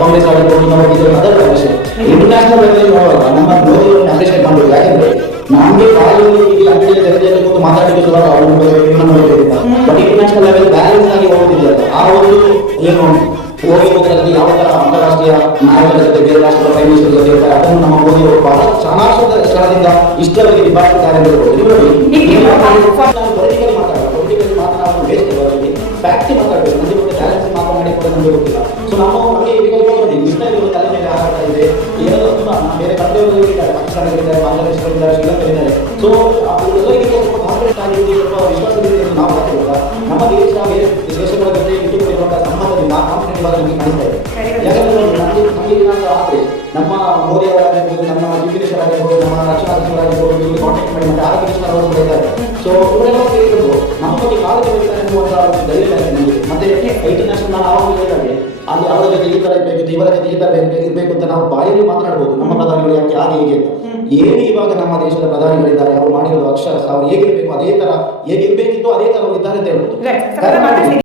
ಕಾಂಗ್ರೆಸ್ ಆಗಿರ್ಬೋದು ಇನ್ನೊಬ್ಬ ಬಿಜೆಪಿ ಅದರ ವಿಷಯ. ಇಂಟರ್ನ್ಯಾಷನಲ್ ಲೆವೆಲ್ ನೋಡುವಾಗ ನಮ್ಮ ಮೋದಿಯವರನ್ನು ಅಪ್ರಿಷಿಯೇಟ್ ಮಾಡಬೇಕು. ಯಾಕಂದ್ರೆ ನಮಗೆ ಬಾಯಲ್ಲಿ ಈಗ ಅಂಗಡಿಯ ಜನತೆಯಲ್ಲಿ ಕೂತು ಮಾತಾಡಲಿಕ್ಕೆ ಸುಲಭ, ಅವರು ಬಟ್ ಇಂಟರ್ನ್ಯಾಷನಲ್ ಲೆವೆಲ್ ಬ್ಯಾಲೆನ್ಸ್ ಆಗಿ ಹೋಗುತ್ತಿದ್ದಾರೆ. ಆ ಒಂದು ಏನು ಹೋಗಿ ಯಾವ ತರ ಅಂತಾರಾಷ್ಟ್ರೀಯ ನಾಯಕರ ಜೊತೆ ಬೇರೆ ರಾಷ್ಟ್ರದ ಪ್ರೈಮ್ ಮಿನಿಸ್ಟರ್ ಜೊತೆ ಇರ್ತಾರೆ, ಅದನ್ನು ನಮ್ಮ ಮೋದಿಯವರು ಬಹಳ ಚಾಣಾಕ್ಷದ ಕ್ಷಣದಿಂದ ಇಷ್ಟವರೆಗೆ ನಿಭಾಯಿಸುತ್ತಾರೆ ಅಂತ ಪೊಲಿಟಿಕಲ್ ಮಾತನಾಡಲು ವೇಸ್ಟ್ ಅವರಲ್ಲಿ ಫ್ಯಾಕ್ಟ್ ಮಾತಾಡಬೇಕು. ನಮಗೆ ಒಂದು ಬ್ಯಾಲೆನ್ಸ್ ಮಾತನಾಡಿ ಕೂಡ ನಮಗೆ ಗೊತ್ತಿಲ್ಲ. ಸೊ ನಮಗೆ ಇಷ್ಟ ಇರುವ ತಲೆ ಮೇಲೆ ಆರಾಟ ಇದೆ. ಏನೋ ಬೇರೆ ಕಂಟ್ರಿಯವರು ಇದ್ದಾರೆ, ಪಾಕಿಸ್ತಾನದಲ್ಲಿದ್ದಾರೆ, ಬಾಂಗ್ಲಾದೇಶದಲ್ಲಿದ್ದಾರೆ, ಶ್ರೀಲಂಕಾದಲ್ಲಿದ್ದಾರೆ. ಸೊ ಎಲ್ಲರಿಗೆ ಸ್ವಲ್ಪ ಕಾನ್ಫಿಡೆಂಟ್ ಆಗಿದ್ದು ಸ್ವಲ್ಪ ವಿಶ್ವಾಸವಿದೆ ಎಂದು ನಾವು ಹಾಕಿಲ್ಲ. ನಮ್ಮ ದೇಶ ಬೇರೆ ದೇಶಗಳ ಜೊತೆ ಇಟ್ಟುಕೊಂಡಿರುವಂತಹ ಸಂಬಂಧದಿಂದ ಕಾನ್ಫಿಡೆಂಟ್ ಇವಾಗ ನಮಗೆ ಕಾಣಿಸ್ತಾ ಇದೆ. ಯಾಕಂದ್ರೆ ನಮಗೆ ಏನಾದರೂ ಆದರೆ ನಮ್ಮ ಮೋದಿ ಅವರಾಗಿರ್ಬೋದು, ನಮ್ಮ ಚೀಫ್ ಮಿನಿಸ್ಟರ್ ಆಗಿರ್ಬೋದು, ನಮ್ಮ ರಕ್ಷಣಾ ಸಚಿವರಾಗಿರ್ಬೋದು, ಇಲ್ಲಿ ಕಾಂಟ್ಯಾಕ್ಟ್ ಮಾಡಿ ಮತ್ತೆ ಆರೋಗ್ಯ ಮಿನಿಸ್ಟರ್ ಅವರು ಕೂಡ ಇದ್ದಾರೆ. ಸೊ ಇವರೆಲ್ಲ ಸೇರಿಕೊಂಡು ನಮ್ಮ ಬಗ್ಗೆ ಕಾಳಜಿ ವಹಿಸ್ತಾರೆ ಎನ್ನುವಂಥ ಒಂದು ಧೈರ್ಯ ಇದೆ ನಮಗೆ. ಮತ್ತೆ ಇಂಟರ್ನ್ಯಾಷನಲ್ ನಾನು ಆವಾಗ ಹೇಳಿದಾಗೆ ಅಲ್ಲಿ ಅವರ ಜೊತೆ ಈ ಥರ ಇರಬೇಕು, ಇವರ ಜೊತೆ ಈ ಥರ ಇರಬೇಕು ಅಂತ ನಾವು ಬಾಯಲ್ಲಿ ಮಾತನಾಡ್ಬೋದು. ನಮ್ಮ ಪ್ರಧಾನಿಗಳು ಯಾಕೆ ಹಾಗೆ ಹೀಗೆ ಅಂತ ಏನು ಇವಾಗ ನಮ್ಮ ದೇಶದ ಪ್ರಧಾನಿಗಳಿದ್ದಾರೆ, ಅವರು ಮಾಡಿರೋದು ಅಕ್ಷರ ಅವ್ರು ಹೇಗಿರಬೇಕು ಅದೇ ಥರ ಹೇಗಿರಬೇಕಿತ್ತು ಅದೇ ಥರ ಅವರು ಇದ್ದಾರೆ ಅಂತ ಹೇಳ್ಬೋದು.